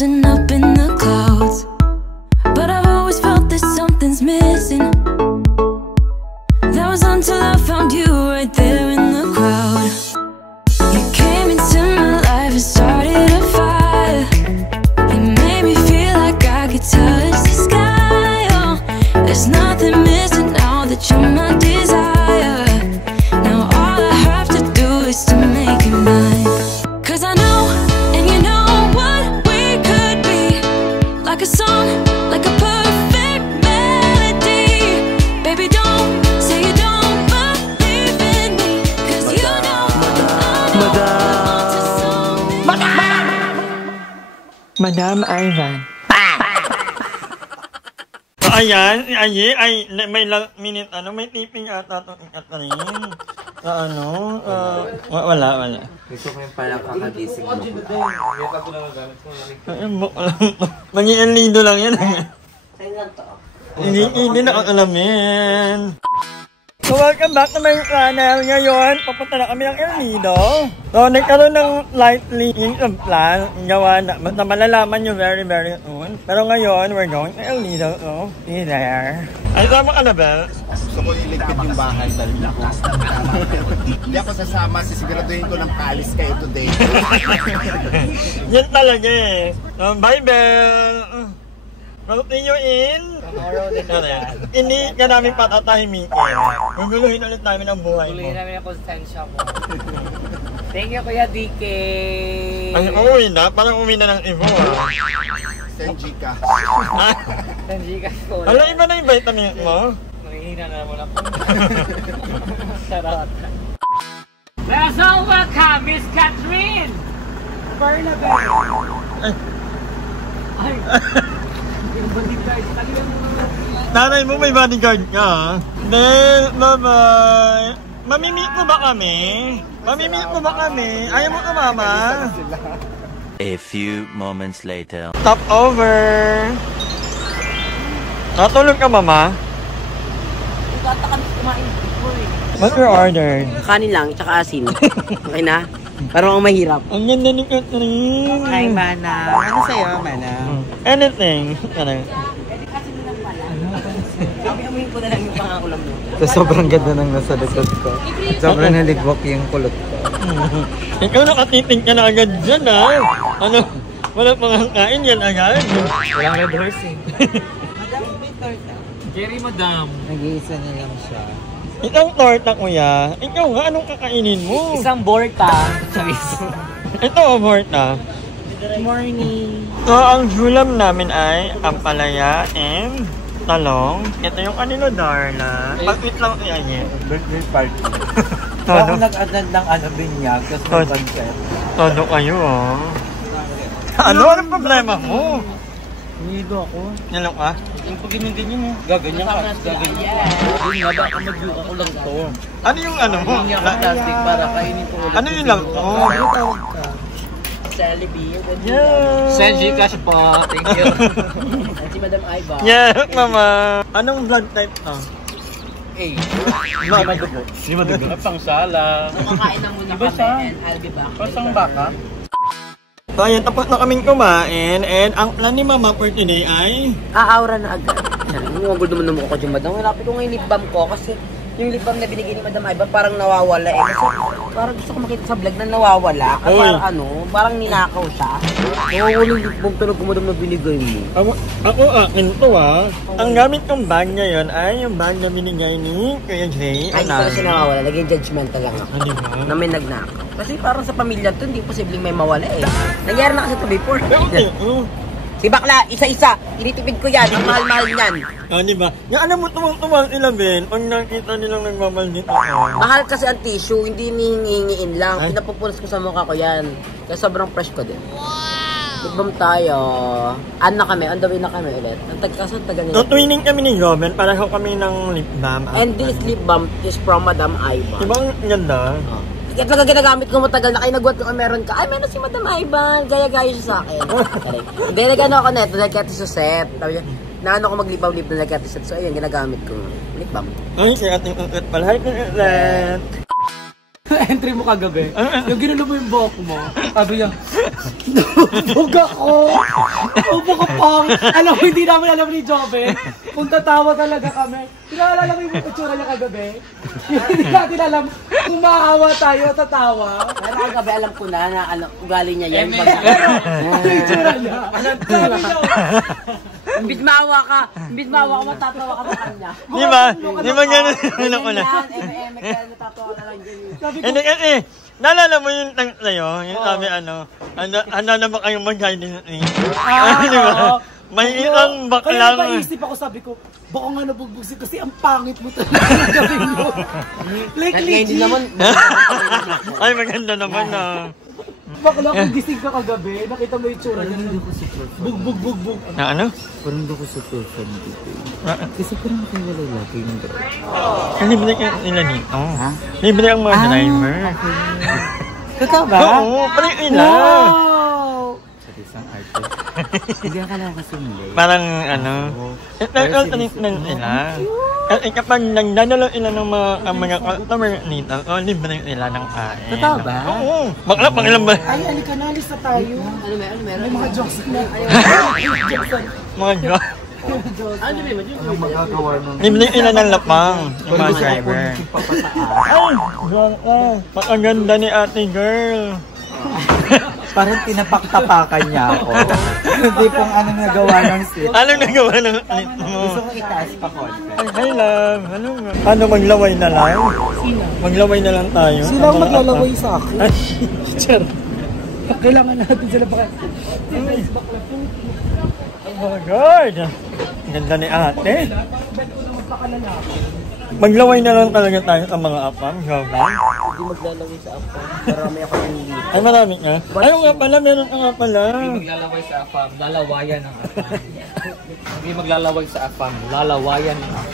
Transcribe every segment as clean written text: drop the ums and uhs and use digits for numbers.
frozen up in the clouds, but I've always felt that something's missing. That was until I found you right there in the crowd. You came into my life and started a fire. You made me feel like I could touch the sky. Oh, there's nothing missing now that you're my desire. Now all I have to do is to make you mine. 'Cause I know, and you know what we could be. Like a song, like a perfect melody. Baby, don't say you don't believe in me, 'cause you know Madam Ivan. Ayan, ay, may minute, may tipping ata itong ikat na rin. Wala. Gusto ko yung palang kakagising mo. Magiging lido lang yan. Hindi na kakalamin. So welcome back to my channel. Ngayon, papunta na kami ng El Nido. So nagkaroon ng lightly plan. Gawa na malalaman nyo very soon. Pero ngayon, we're going to El Nido. So, be there. Ay, tama ka na, Bel? Gusto ko iligpit yung bahay dahil ako. Hindi ako sasama, sisiguraduhin ko ng paalis kayo today. Yan talaga eh. Bye, Bel! Continue in. Hindi ka namin patatahimikin. Guguluhin ulit namin ang buhay mo. Guguluhin namin ang konsensya mo. Thank you, Kuya DK. Ay, uuwi na? Parang uwi na ng Evo. Senji ka. Senji ka ko. Alam, iba na yung vitamin mo? Nakihina na mo lang. Sarap. Let's all welcome Miss Catherine Bernabeu. Ay. Nanay mo may bodyguard ka. Then, bye-bye. Mamimit mo ba kami? Ayaw mo ka, mama? A few moments later. Stop over. Natulog ka, mama? What's your order? Kanin lang, tsaka asin. Okay na? Parang mahirap. Ang ganda ni Catherine. Hi, Mana. Ano sa'yo, Mana? Anything. Ano? Amin ko na lang yung pangakulam mo. So, sobrang ganda ng nasa likod ko. Sobrang naligwak yung kulot ko. Ikaw nakatiting ka na agad dyan, ha? Ano? Wala pang kain yan agad. Walang red horse eh. Jerry, madam. Nag-iisa na lang siya. Itang torta, kuya. Ikaw nga, anong kakainin mo? Isang borta. Ito, torta. Good morning. So, ang julam namin ay ampalaya and talong. Ito yung kanino, Darla. Pag-eat lang kaya niya. Birthday party. Todo. Ako nag-attend ng binyag, tapos may concert. Todo kayo, oh. Anong problema mo? Hinido ako. Nalong ka? Yung pag ganyan mo. Gaganyan ka. Hindi nga, baka mag-yuka ko lang to. Ano yung ano mo? Hindi ako plastic para kainin ko ulit. Ano yung lang to? Ano tawag ka? Celebi. Yeah! Senji Cash po. Thank you. Si Madam Iva. Yeah, mama. Anong blood type to? Hey. Madugo. Hindi madugo. Pangsala. So, kakain na muna kami and I'll be back. Pasang baka? So ayan, tapos na kaming kumain and ang plan ni mama for today ay Aaura na agad. Ang gulo naman ko dyan, Madam. Hanapin ko ngayon lip balm ko kasi yung lip balm na binigay ni Madam Iva parang nawawala eh. Kasi parang gusto ko makita sa vlog na nawawala. Kasi parang parang ninakaw siya. Walang lip balm talaga, Madam, na binigay mo. Ako akin to Ang gamit kong bag ngayon ay yung bag na binigay ni Kuya Jay. Ay, hindi pala siya nawawala. Naging judgmental lang ako. Ano ba? Na may nagnakaw. Kasi parang sa pamilya to, hindi posibleng may mawala eh. Nangyari na kasi ito before. Si Bakla, isa-isa. Tinitipid ko yan. Ang mahal-mahal niyan. Diba? Nga alam mo, tumang-tumang sila, Ben. Pag nakita nilang nagmamahal dito Mahal kasi ang tissue, hindi hinihingiin lang. Pinapupunas ko sa mukha ko yan. Kaya sobrang fresh ko din. Wow! Lip tayo. Na kami, on the way na kami ulit. Ang taga nila. So, twinning kami ni Joven para ho kami ng lip balm. And this lip balm is from Madam Iva. Diba ang ganda? Kaya talaga ginagamit ko matagal na kayo nagwat ko meron ka. Ay, meron si Madam Ivan. Gaya-gaya siya sa akin. Kaya nagano ako neto, nagkati sa set. Naano ko maglibaw-lip na nagkati set. So, ayun, ginagamit ko. Lip balm. Ay, kaya ating utot pala. Hi, Kuya Utot. Entry mo kagabi. Yung ginulo mo yung buhok mo. Sabi niya, nabubog ako. Nabubog ka pang. Alam mo, hindi namin alam ni Joven. Kung tatawa talaga kami. Pinaalala mo yung itsura niya kagabi. Hindi natin alam kung maawa tayo o tatawa. Pero kagabi alam ko na ugali niya yan. Ano yung itsura niya? Sabi niya, imbit maawa ka, matatawa ka sa kanya. Di ba? Di ba ganun? Ano ko na? Eme, kaya natatawa na lang dyan. Hindi kasi, naalala mo yung tang sa'yo? Yung sabi ano na ba kayong mag-guidance ni? Di ba? May isang baklang. Kaya napaisip ako, sabi ko, baka nga nabugbugsin kasi ang pangit mo talaga ng gabi mo. Like legit. Ay, maganda naman na. Bakla kung gising ka kagabi, nakita mo yung tsura niya. Bug. Na ano? Parang hindi ko super fan dito. Kasi parang wala lagi yung driver. Libre nila nito. Libre ang mga driver. Totoo ba? Oo, parang ila. Sa isang artist. Hindi ka lang kasi mali. Parang ano, ito ng ila. At kapag nagdadalo ila ng mga customer nito, libre nila ng kain. Totoo ba? Oo. Bakla, pang ilan ba? Ay, halika na, alis na tayo. Ano meron? May mga jokes na. Mga joke. Ano ba yun? Magagawa ng... Libre ila ng lapang, yung mga driver. Ay, pakaganda ni ate girl. Parang tinapaktapakan niya ako. Hindi pong anong nagawa ng sit. Anong nagawa ng ulit mo? Gusto ko itaas pa konti. Ay, hi love. Ano, maglaway na lang? Sino? Maglaway na lang tayo. Sila ang maglalaway sa akin. Teacher. Kailangan natin sila baka. Oh my God! Ganda ni ate. Maglaway na lang talaga tayo sa mga apam, Joven. Hindi maglalaway sa ako. Marami ako yung liit. Ay, marami ka? Ayaw nga pala, meron ka nga pala. Hindi maglalaway sa afam, lalawayan ang afam. Hindi maglalaway sa afam, lalawayan ang afam.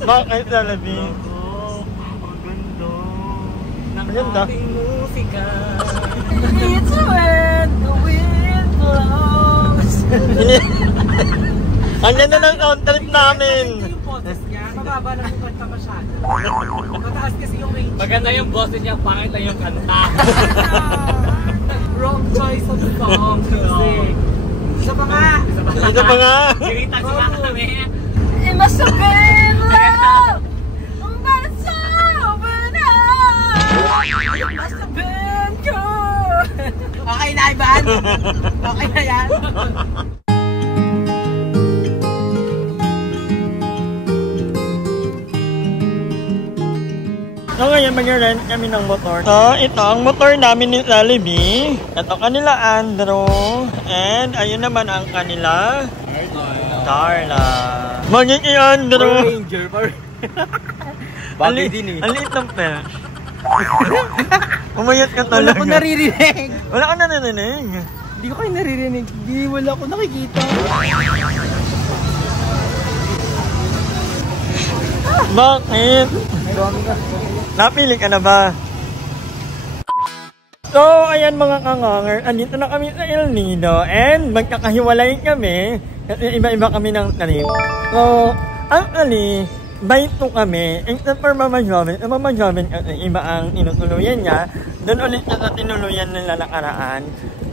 Bakit lalabi? Maganda. Musika. It's when the wind blows. Andyan na ng sound trip namin. Yung boses niya, mababa lang yung kanta masyado. Mataas kasi yung range. Maganda yung boses niya, pangit lang yung kanta. Wrong choice of song. Music. Isa pa nga. Ito pa nga. Sirita sila kami. It must have been love, but it's over now. It must have been good. Okay na, Ivan? Okay na yan? So ngayon mag-rent kami ng motor. So ito ang motor namin ni Jollibee. Ito kanila Andrew. And ayun naman ang kanila Darla. Magiging Andrew. Ranger. Bagay din eh. Ang liit ng pel. Umayat ka talaga. Wala ko naririnig. Wala ka naririnig. Hindi ko kayo naririnig. Hindi, wala ko nakikita. Bakit? Napili ka na ba? So, ayan mga kanganger, andito na kami sa El Nido and magkakahiwalay kami kasi iba-iba kami ng trip. So, actually, by 2 kami, except for Mama Joven. Mama Joven kasi iba ang tinutuluyan niya. Doon ulit sa tinuluyan nila nakaraan.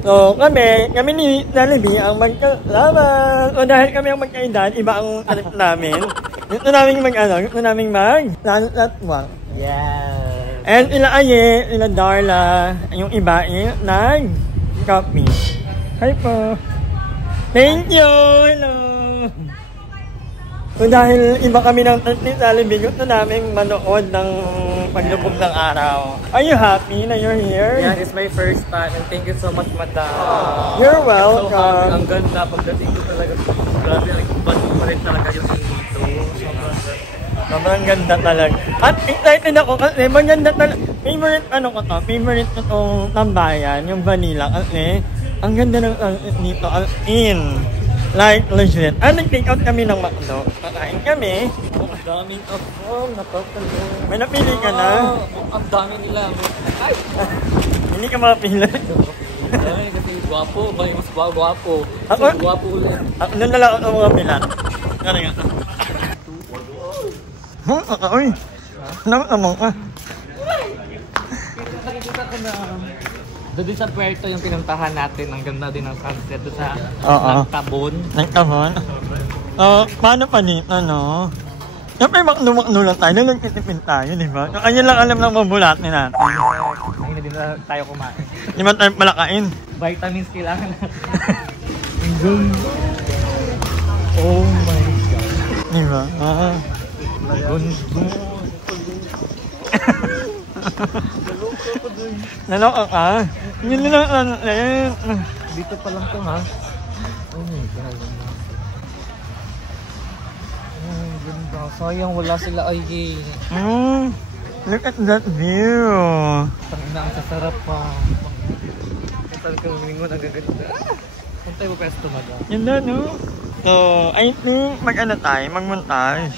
So, kami ni Jollibee ang magkalaban. So, dahil kami ang magkaedad, iba ang trip namin. Gusto namin mag-lansatwang. Yeah. And ila Aye, ila Darla, yung iba nag-copy. Hi po. Thank you! Hello! So dahil iba kami ng trip ni Jollibee, gusto namin manood ng paglubog ng araw. Are you happy na you're here? Yeah, it's my first time and thank you so much, madam. You're So, ang welcome. ganda. Pagdating ko talaga, grabe, nagbato pa rin talaga yung dito. Sobrang ganda talaga. At excited ako kasi maganda talaga. Favorite ko itong tambayan, yung vanilla. Kasi ang ganda ng dito, as in. Like, legit. Nag-take out kami ng McDo. Kakain kami. Ang daming afam, napapalo. May napili ka na. Ang dami nila. Ay! Hindi ka mapili. Ay, kasi gwapo. Mas gwapo. Ako? Gwapo ulit. Doon na lang ako mga pilat. Kaya nga. Uy! Naman ka. Nakikita ko na doon sa Puerto yung pinuntahan natin. Ang ganda din ng sunset doon sa Nagtabon. Nagtabon? Paano pa dito, no? Siyempre, makno lang tayo. Nagtitipin tayo, di ba? Kanya lang alam ng mabulatin natin. Ay, na din na tayo kumain. Di ba tayo palakain? Vitamins kailangan natin. Oh my God. Di ba? Naloka ka? Yun lang dito pa lang to, ha? Oh my God. Oh, ganda. Sayang wala sila ay look at that view. Tangina, ang sasarap pa. Talagang lingon ang gaganda. Kung tayo mo pesto maga. Yun na, no? So, I think mag-ano tayo, mag-montage.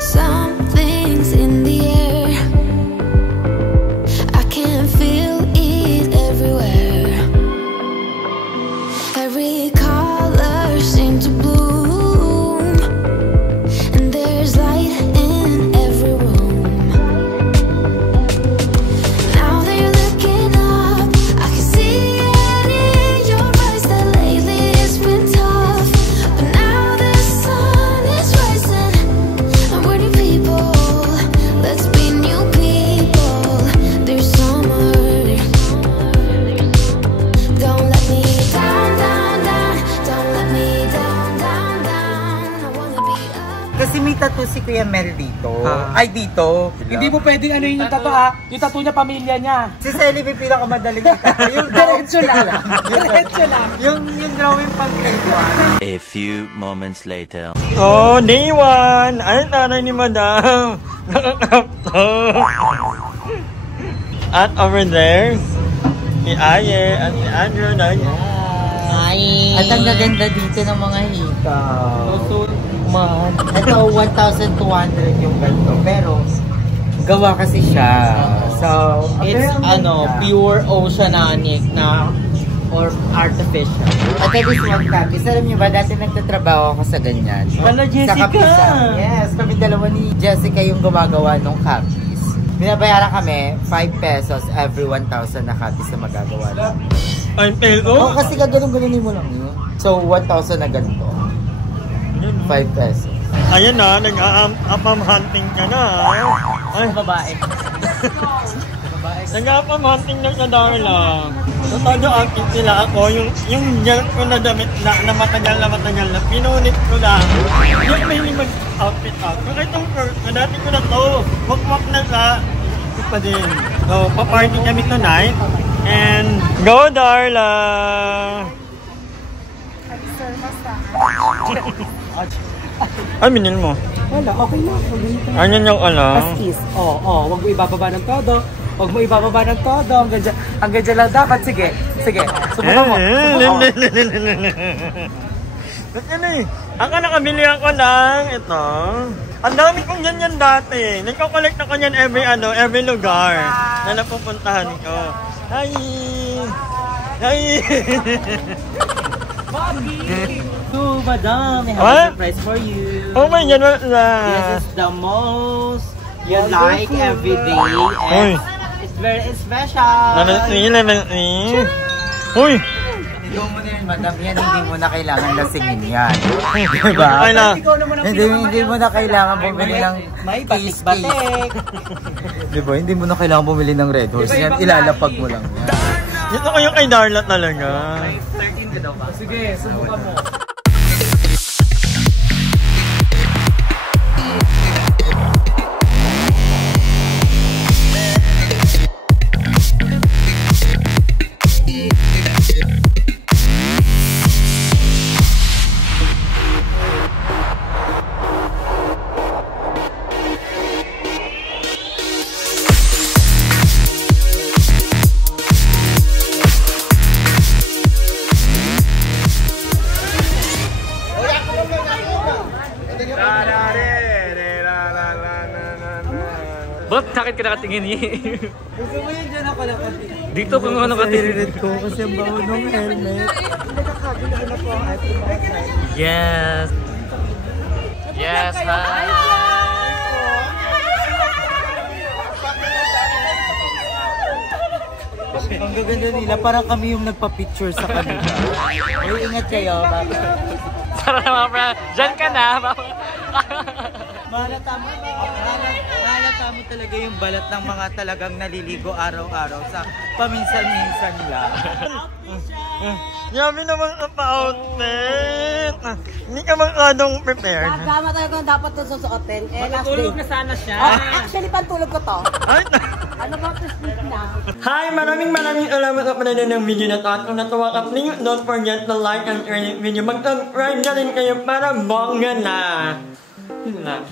Something's in the air. I can feel it everywhere. Every color seems to bloom, and there's light in every room. Now that you're looking up, I can see it in your eyes that lately it's been tough. But now the sun is rising. People, let's be new people. There's summer. Don't let me down, down, down. Don't let me down, down, down. I wanna be up. Kasi may tattoo si Kuya Mel dito. Ay, dito. Hindi mo pwedeng ano yung tattoo, ha? Yung tattoo niya, pamilya niya. Si Selly may pinakamadaling tattoo. Yung Diretso lang. Diretso lang. yung drawing pang grade 1. A few moments later. Oh, day 1! Ay, taray ni Madam! Nakakapto! At over there, si Aye at si Andrew na Ay! At ang gaganda dito ng mga hikaw. So, man. Ito, 1,200 yung ganito. Pero, gawa kasi siya. So, it's pure oceanic na or artificial. At this one copy. Alam niyo ba, dati nagtatrabaho ako sa ganyan. Wala, Jessica! Sa kapisan. Yes, kami dalawa ni Jessica yung gumagawa ng copies. Binabayaran kami 5 pesos every 1,000 na copies na magagawa namin. Ay, pero? Oo, kasi gaganon-ganonin mo lang yun. So, 1,000 na ganito. 5 pesos. Ayan na, nag-a-apam hunting ka na. Ay, Babae. nag-a-apam hunting na ka, Darla. So, todo outfit nila ako, yung gel ko na damit na matagal na, pinunit ko na. Yung may mag-outfit out. Kung itong shirt ko, dati ko na to. Wakwak na sa pa din. So, pa-party kami tonight. And, go, Darla! Ay, minil mo. Wala, okay lang. Ano yung alam? Kiss. Wag mo ibababa ng todo. Huwag mo ibababa ng todo. Hanggang dyan lang dapat. Sige. Subukan mo. Ako nakabili ako ng ito. Ang dami kong ganyan dati. Nagko-collect ako yan every lugar na napupuntahan ko. Hi! So, madam, I have What? a surprise for you. Oh my God, what's This that? is the most you like every day. And it's very special. Lemon tea. Uy! Hindi mo na yun, madam. Yan, hindi mo na kailangan lasingin yan. Diba? Hindi mo na kailangan bumili ng kiss-kiss. Diba? Hindi mo na kailangan bumili ng Red Horse. Yan, ilalapag mo lang yan. Dito kayo kay Darla talaga. 13 ka daw ba? Sige, subukan mo. Ba't sakit ka nakatingin eh? Gusto mo yun dyan ako nakatingin. Dito kung ano nakatingin. ko kasi ang baho ng helmet. Nagkakagulo na po ang ating mga friends. Yes. Yes, hi. Ang gaganda nila, parang kami yung nagpa-picture sa kanila. Ay, ingat kayo. Tara na mga friend. Diyan ka na. Mahalata mo talaga yung balat ng mga talagang naliligo araw-araw sa paminsan-minsan lang. Yummy naman ka pa-outfit. Hindi ka masyadong prepared. Tama talaga kung dapat ito susuotin. Eh, last day. Matulog na sana siya. Actually, pantulog ko to. Ano ba ito sleep na? Hi! Maraming salamat sa panonood ng video na to. At kung natuwa ka, please don't forget to like and share this video. Mag-subscribe na rin kayo para bongga na. Yun lang.